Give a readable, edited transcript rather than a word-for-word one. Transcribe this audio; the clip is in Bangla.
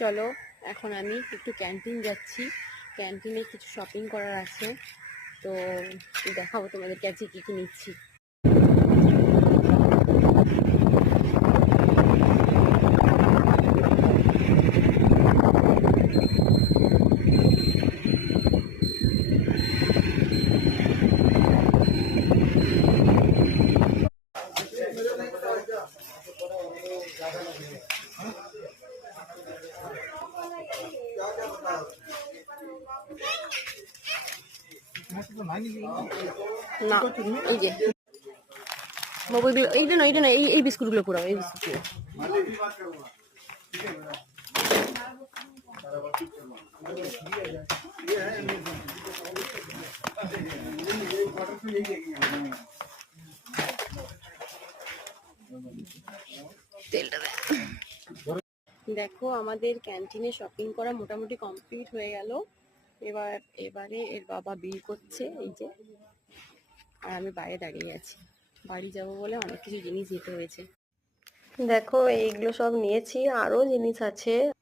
চলো এখন আমি একটু ক্যান্টিন যাচ্ছি, ক্যান্টিনে কিছু শপিং করার আছে, তো দেখাবো তোমাদেরকে আজকে কী কী নিচ্ছি। না এই যে বাবু, এইটা না এইটা না, এই বিস্কুটগুলো পুরো এই বিস্কুটগুলো। তেলটা দেখো আমাদের ক্যান্টিনে শপিং করা মোটামুটি কমপ্লিট হয়ে গেল। এবারে এর বাবা বিল করছে, এই যে, আর আমি বাইরে দাঁড়িয়ে আছি। বাড়ি যাব বলে অনেক কিছু জিনিস নিতে হয়েছে। দেখো এইগুলো সব নিয়েছি, আরো জিনিস আছে।